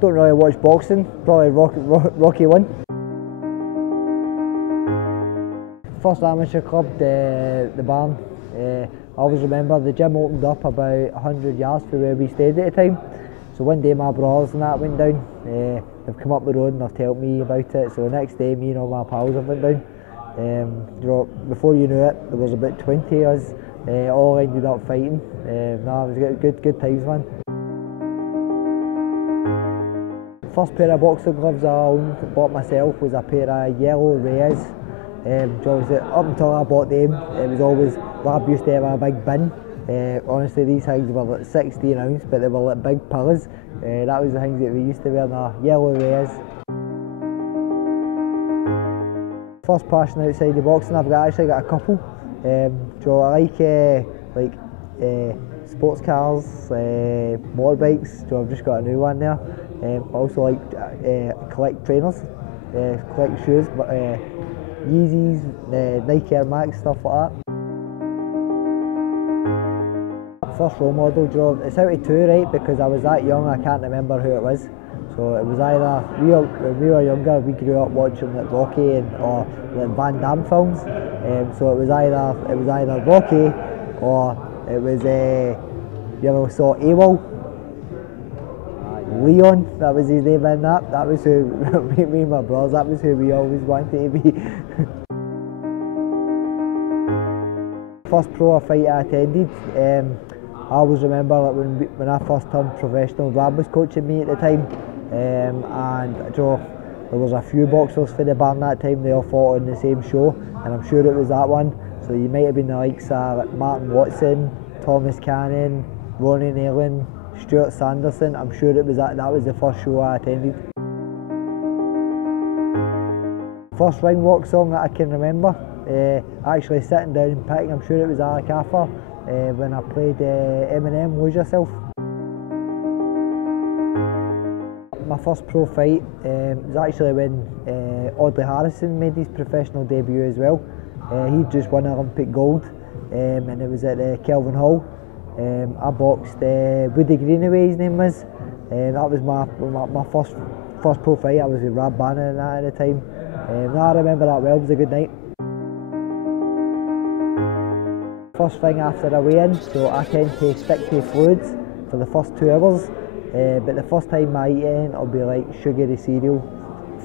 Don't really watch boxing, probably Rocky 1. First amateur club, the barn. I always remember the gym opened up about 100 yards from where we stayed at the time. So one day my brothers and that went down. They've come up the road and they've told me about it. So the next day me and all my pals have went down. You know, before you knew it, there was about 20 of us. All ended up fighting. No, it was good times, man. First pair of boxing gloves I bought myself was a pair of yellow Reyes. Up until I bought them, it was always, Lab used to have a big bin. Honestly, these things were like 16 ounce, but they were like big pillows. That was the things that we used to wear, the yellow Reyes. First passion outside the boxing, I've actually got a couple. So I like sports cars, motorbikes, so I've just got a new one there. Also like collect trainers, collect shoes, but Yeezys, Nike Air Max, stuff like that. First role model job, it's out of two, right, because I was that young I can't remember who it was. So it was either, when we were younger we grew up watching like Rocky or like Van Damme films. So it was either Rocky or it was, you ever saw AWOL? Leon, that was his name in that. That was who, me and my brothers, that was who we always wanted to be. First pro fight I attended, I always remember like when I first turned professional, Rab was coaching me at the time. And there was a few boxers for the barn that time, they all fought on the same show, and I'm sure it was that one. So you might have been the likes of like Martin Watson, Thomas Cannon, Ronnie Nealon, Stuart Sanderson. I'm sure it was that was the first show I attended. First ring walk song that I can remember, actually sitting down and picking, I'm sure it was Alec Affer, when I played Eminem, Lose Yourself. My first pro fight was actually when Audley Harrison made his professional debut as well. He just won Olympic gold, and it was at Kelvin Hall. I boxed Woody Greenaway, his name was. That was my first pro fight. I was with Rab Bannon and that at the time. I remember that well, it was a good night. First thing after a weigh-in, so I tend to stick to fluids for the first 2 hours. But the first time I eat in, it'll be like sugary cereal,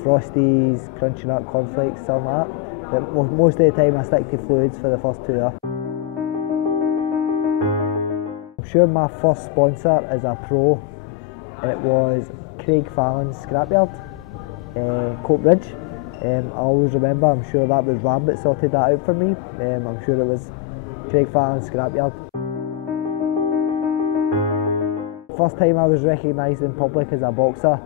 Frosties, Crunchy Nut cornflakes, something like that. But most of the time I stick to fluids for the first 2 hours. I'm sure my first sponsor as a pro, it was Craig Fallon's Scrapyard, Coat Bridge. I always remember, I'm sure that was Ram that sorted that out for me. I'm sure it was Craig Fallon's Scrapyard. First time I was recognised in public as a boxer,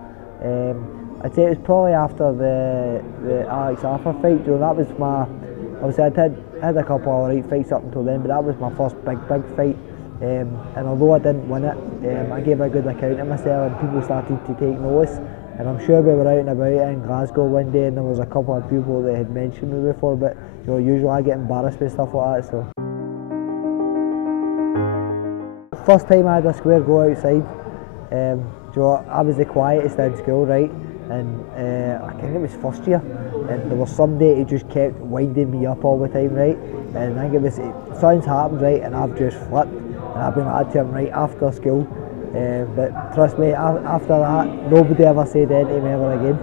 I'd say it was probably after the Alex Arthur fight. You know, that was obviously I'd had a couple of alright fights up until then, but that was my first big fight. And although I didn't win it, I gave a good account of myself and people started to take notice. And I'm sure we were out and about in Glasgow one day and there was a couple of people that had mentioned me before, but you know, usually I get embarrassed with stuff like that. So first time I had a square go outside, I was the quietest in school, right? And I think it was first year, and there was somebody who just kept winding me up all the time, right? And I think something's happened, right? And I've just flipped, and I've been like to him right after school. But trust me, after that, nobody ever said anything ever again.